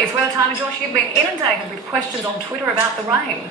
It's weather time, and Josh, you've been inundated with questions on Twitter about the rain.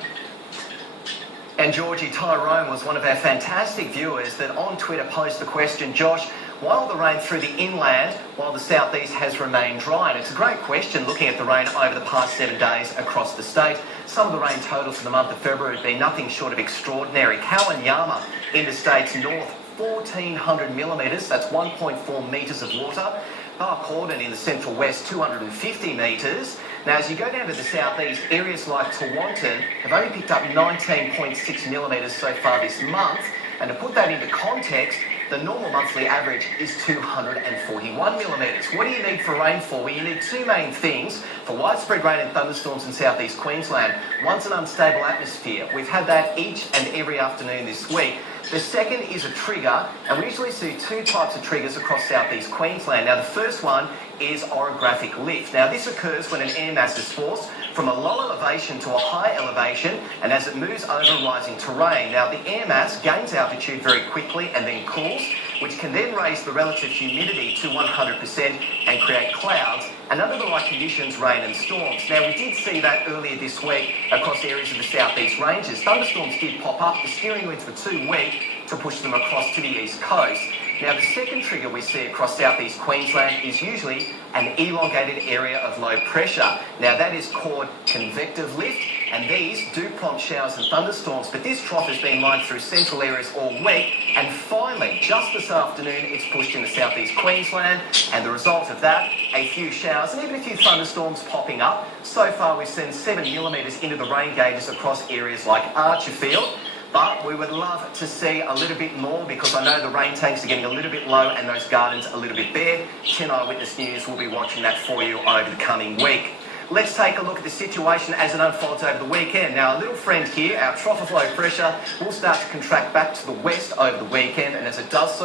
And Georgie, Tyrone was one of our fantastic viewers that on Twitter posed the question, Josh, why all the rain through the inland while the southeast has remained dry? And it's a great question looking at the rain over the past 7 days across the state. Some of the rain totals for the month of February have been nothing short of extraordinary. Kawanyama in the state's north, 1,400 millimetres, that's 1.4 metres of water. Barcorden in the central west, 250 metres. Now, as you go down to the southeast, areas like Tewantin have only picked up 19.6 millimetres so far this month. And to put that into context, the normal monthly average is 241 millimetres. What do you need for rainfall? Well, you need two main things for widespread rain and thunderstorms in southeast Queensland. One's an unstable atmosphere. We've had that each and every afternoon this week. The second is a trigger, and we usually see two types of triggers across southeast Queensland. Now, the first one is orographic lift. Now, this occurs when an air mass is forced from a low elevation to a high elevation, and as it moves over rising terrain. Now, the air mass gains altitude very quickly and then cools, which can then raise the relative humidity to 100% and create clouds, and under the right conditions, rain and storms. Now, we did see that earlier this week across areas of the southeast ranges. Thunderstorms did pop up, the steering winds were too weak to push them across to the east coast. Now, the second trigger we see across southeast Queensland is usually an elongated area of low pressure. Now, that is called convective lift, and these do prompt showers and thunderstorms, but this trough has been lined through central areas all week, and finally, just this afternoon, it's pushed into southeast Queensland, and the result of that, a few showers and even a few thunderstorms popping up. So far, we've seen 7 millimetres into the rain gauges across areas like Archerfield. But we would love to see a little bit more, because I know the rain tanks are getting a little bit low and those gardens a little bit bare. 10 Eyewitness News will be watching that for you over the coming week. Let's take a look at the situation as it unfolds over the weekend. Now, a little friend here, our trough of low pressure, will start to contract back to the west over the weekend, and as it does so,